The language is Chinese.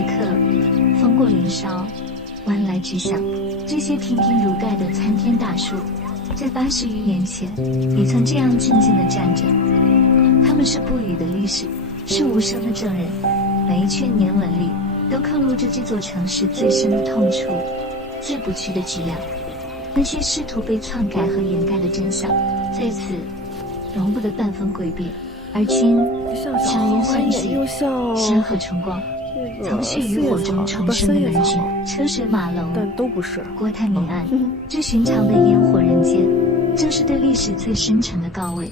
此刻，烽火连烧，万籁俱响。这些亭亭如盖的参天大树，在80余年前也曾这样静静地站着。他们是不语的历史，是无声的证人。每一圈年纹里，都刻录着这座城市最深的痛处，最不屈的脊梁。那些试图被篡改和掩盖的真相，在此容不得半分诡辩。而今，硝烟算计，山河重光，从血与火中重生的南郡，车水马龙，但都不是国泰民安。这寻常的烟火人间，正是对历史最深沉的告慰。